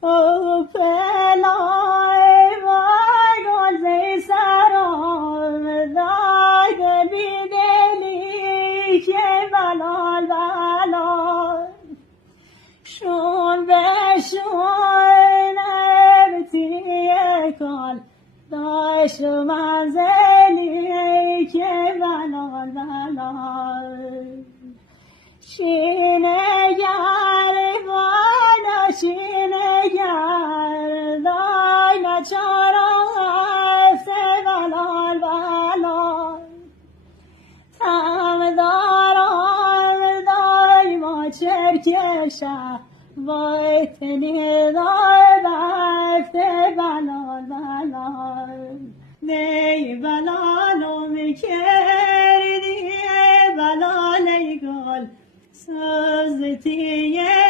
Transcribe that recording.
او پلای وای گل سرام دای بیدلی که بلال بلال شون بشون ارتیه کن دایش منزلی که بلال بلال شینه گر وانا شینه گر داینا چارا سه بلال بلال تم دارم دای ما چرکشه وای تنی دای بفته بلال بلال نی بلالو میکردی بلال ای گل سوزتیه